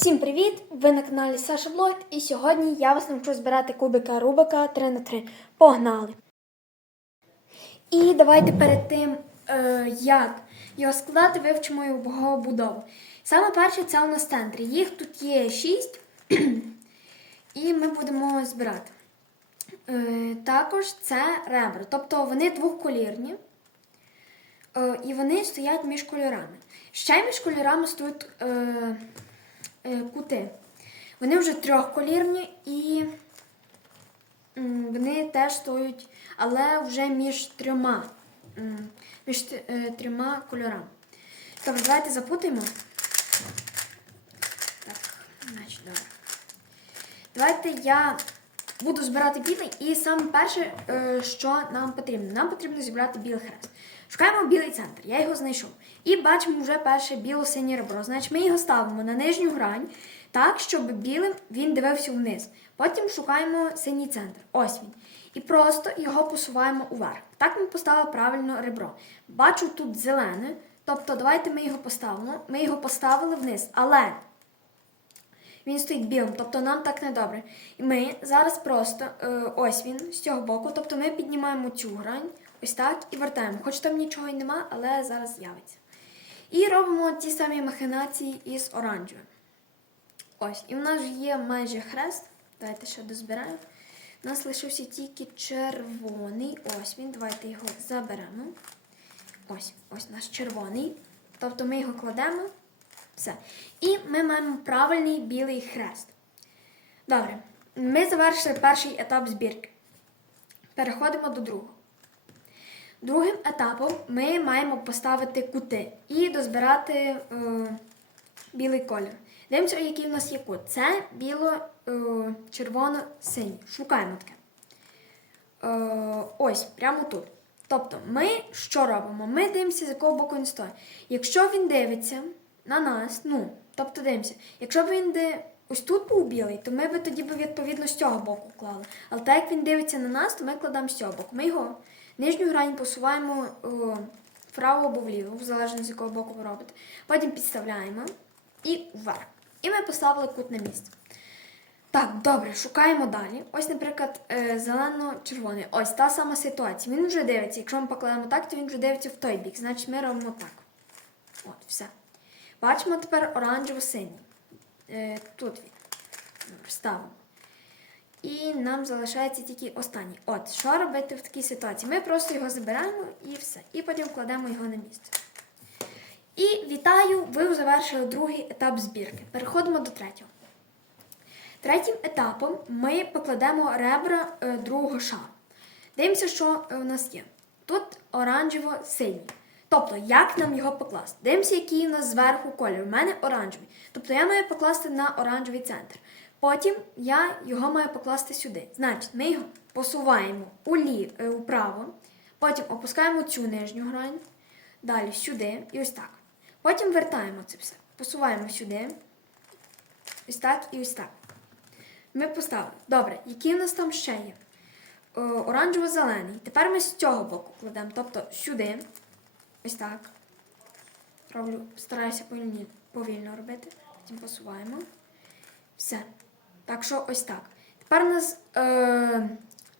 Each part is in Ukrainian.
Всім привіт! Ви на каналі Саша Блойд і сьогодні я вас навчу збирати кубика Рубика 3 на 3 Погнали! І давайте перед тим, е, як його складати, вивчимо його будову. Саме перше це у нас центри. Їх тут є 6, і ми будемо збирати. Е, також це ребра, тобто вони двохколірні. Е, і вони стоять між кольорами. Ще між кольорами стоять кути. Вони вже трьохколірні і вони теж стоять, але вже між трьома, між е, трьома кольорами. Тобто, давайте запутаємо. Так, значить, добре. Давайте я буду збирати білий, і саме перше, е, що нам потрібно. Нам потрібно зібрати білий хрест. Шукаємо білий центр, я його знайшов. І бачимо вже перше біло-синє ребро. Значить, ми його ставимо на нижню грань, так, щоб білим він дивився вниз. Потім шукаємо синій центр. Ось він. І просто його посуваємо уверх. Так ми поставили правильно ребро. Бачу тут зелене, тобто давайте ми його поставимо. Ми його поставили вниз, але він стоїть білим, тобто нам так не добре. І ми зараз просто е, ось він з цього боку, тобто ми піднімаємо цю грань, ось так, і вертаємо. Хоч там нічого й нема, але зараз з'явиться. І робимо ті самі махінації із оранжевим. Ось, і в нас є майже хрест. Давайте ще дозбираємо. У нас лишився тільки червоний. Ось він. Давайте його заберемо. Ось, ось наш червоний. Тобто ми його кладемо. Все. І ми маємо правильний білий хрест. Добре. Ми завершили перший етап збірки. Переходимо до другого. Другим етапом ми маємо поставити кути і дозбирати е, білий колір. Дивимося, який в нас є кут. Це біло-червоно-синій. Шукаємо таке. Е, ось, прямо тут. Тобто, ми що робимо? Ми дивимося, з якого боку він стоїть. Якщо він дивиться на нас, ну, тобто дивимося, якщо б він де ось тут був білий, то ми б тоді б відповідно з цього боку клали. Але так як він дивиться на нас, то ми кладемо з цього боку. Ми його нижню грань посуваємо о, вправо або вліво, в залежності з якого боку ви робите. Потім підставляємо і вверх. І ми поставили кут на місце. Так, добре, шукаємо далі. Ось, наприклад, е, зелено-червоний. Ось та сама ситуація. Він вже дивиться. Якщо ми покладемо так, то він вже дивиться в той бік. Значить, ми робимо так. От, все. Бачимо тепер оранжево-синій. Е, тут він. Добре, ставимо. І нам залишається тільки останній. От, що робити в такій ситуації? Ми просто його забираємо і все. І потім кладемо його на місце. І вітаю! Ви завершили другий етап збірки. Переходимо до третього. Третім етапом ми покладемо ребра е, другого шару. Дивимося, що е, у нас є. Тут оранжево-синій. Тобто, як нам його покласти? Дивимося, який у нас зверху колір. У мене оранжевий. Тобто я маю покласти на оранжевий центр. Потім я його маю покласти сюди. Значить, ми його посуваємо улі, е, вправо, потім опускаємо цю нижню грань, далі сюди і ось так. Потім вертаємо це все. Посуваємо сюди. Ось так і ось так. Ми поставили. Добре, які у нас там ще є? Оранжево-зелений. Тепер ми з цього боку кладемо, тобто сюди. Ось так. Роблю, стараюся повільно, робити. Потім посуваємо. Все. Так що ось так. Тепер у нас е,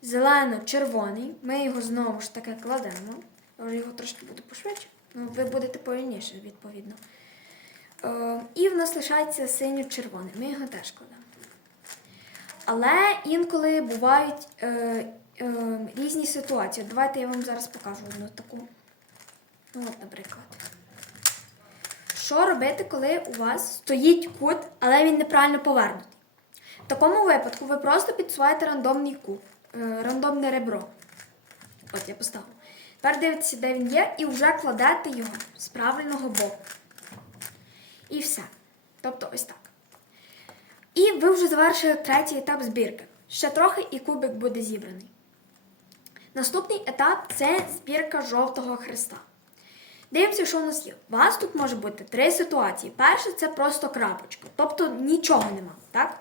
зелено-червоний. Ми його знову ж таки кладемо. Я його трошки буду пошвидше. Ну, ви будете повільніше, відповідно. Е, і в нас лишається синьо-червоний. Ми його теж кладемо. Але інколи бувають е, е, різні ситуації. Давайте я вам зараз покажу одну таку. Ну, от, наприклад. Що робити, коли у вас стоїть кут, але він неправильно повернутий? В такому випадку ви просто підсуваєте рандомний кут, е, рандомне ребро. От я поставила. Тепер дивитеся, де він є, і вже кладете його з правильного боку. І все. Тобто ось так. І ви вже завершили третій етап збірки. Ще трохи і кубик буде зібраний. Наступний етап це збірка жовтого хреста. Дивимося, що у нас є. У вас тут може бути три ситуації. Перша це просто крапочка, тобто нічого нема. так?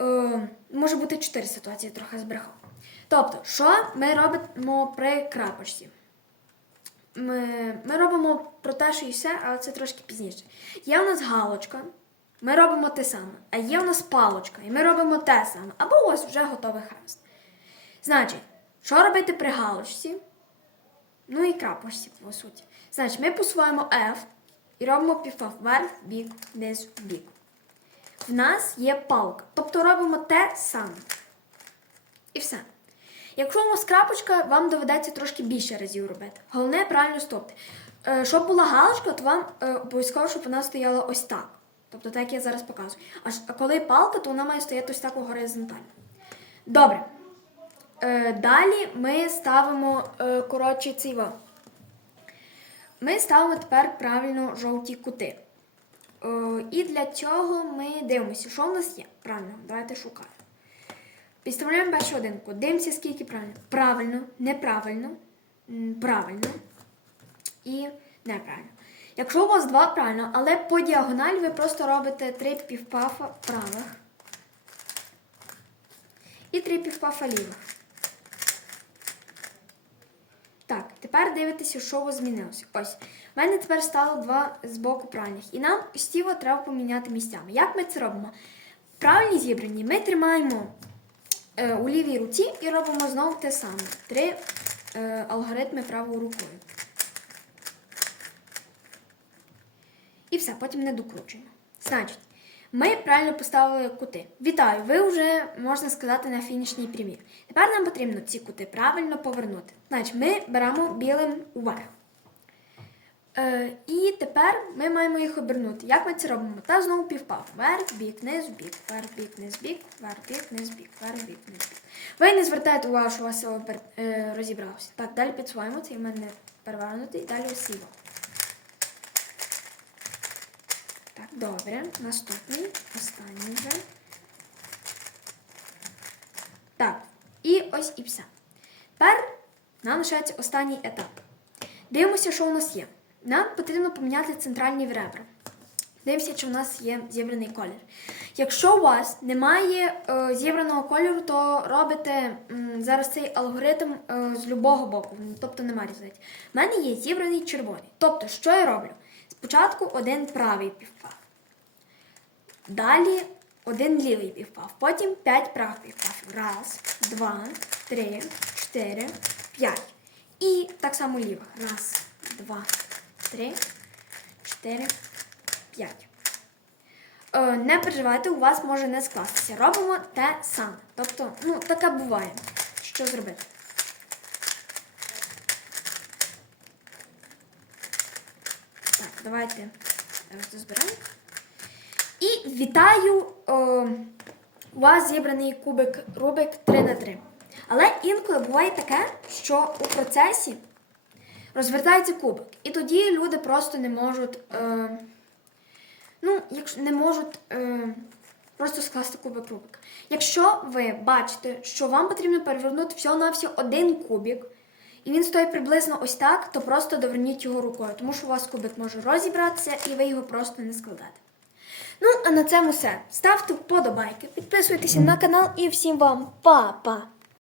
Е, може бути чотири ситуації, трохи збрехав. Тобто, що ми робимо при крапочці? Ми, ми робимо про те, що і все, але це трошки пізніше. Є у нас галочка, ми робимо те саме. А є у нас палочка, і ми робимо те саме. Або ось вже готовий хрест. Значить, що робити при галочці? Ну і крапочці, по суті. Значить, ми посуваємо F і робимо півфав вверх, бік, вниз, бік. В нас є палка. Тобто робимо те саме. І все. Якщо у вас крапочка, вам доведеться трошки більше разів робити. Головне правильно стопти. Е, щоб була галочка, то вам е, обов'язково, щоб вона стояла ось так. Тобто так як я зараз показую. А коли палка, то вона має стояти ось так горизонтально. Добре. Е, далі ми ставимо, е, коротше, во. Ми ставимо тепер правильно жовті кути. Е, і для цього ми дивимося, що в нас є. Правильно, давайте шукаємо. Підставляємо перший один кут. Дивимося, скільки правильно. Правильно, неправильно, правильно і неправильно. Якщо у вас два правильно, але по діагоналі ви просто робите три півпафа правих і три півпафа лівих. Так, тепер дивитеся, що вас змінилося. Ось. У мене тепер стало два з боку правильних. І нам от треба поміняти місцями. Як ми це робимо? Правильні зібрані ми тримаємо е, у лівій руці і робимо знову те саме. Три е, алгоритми правою рукою. І все, потім не докручуємо. Значить, ми правильно поставили кути. Вітаю! Ви вже, можна сказати, на фінішній прямі. Тепер нам потрібно ці кути правильно повернути. Значить, ми беремо білим уверх. Е, і тепер ми маємо їх обернути. Як ми це робимо? Та знову півпав. Вверх, бік, низ, бік, вверх, бік, низ, бік, вверх, бік, низ, бік, вверх, бік, низ, бік. Ви не звертайте увагу, що у вас е, розібралося. Так, далі підсуваємо, цей в мене перевернутий, далі осіво. Так, добре. Наступний, останній вже. Так, і ось і все. Тепер нам лишається останній етап. Дивимося, що у нас є. Нам потрібно поміняти центральні ребра. Дивимося, чи у нас є зібраний колір. Якщо у вас немає е, зібраного кольору, то робите м, зараз цей алгоритм е, з любого боку, тобто нема різниці. У мене є зібраний червоний. Тобто, що я роблю? Спочатку один правий півпав. Далі один лівий півпав. Потім п'ять правих півпав. Раз, два, три, чотири, п'ять. І так само лівих. Раз, два, три, чотири, п'ять. Е, не переживайте, у вас може не скластися. Робимо те саме. Тобто, ну, таке буває. Що зробити? Так, давайте дозберемо. І вітаю! О, у вас зібраний кубик Рубик 3 на 3 Але інколи буває таке, що у процесі розвертається кубик. І тоді люди просто не можуть. Е, ну, якщо не можуть е, просто скласти кубик Рубика. Якщо ви бачите, що вам потрібно перевернути всього-навсього один кубик, і він стоїть приблизно ось так, то просто доверніть його рукою, тому що у вас кубик може розібратися і ви його просто не складете. Ну, а на цьому все. Ставте вподобайки, підписуйтеся на канал і всім вам па-па!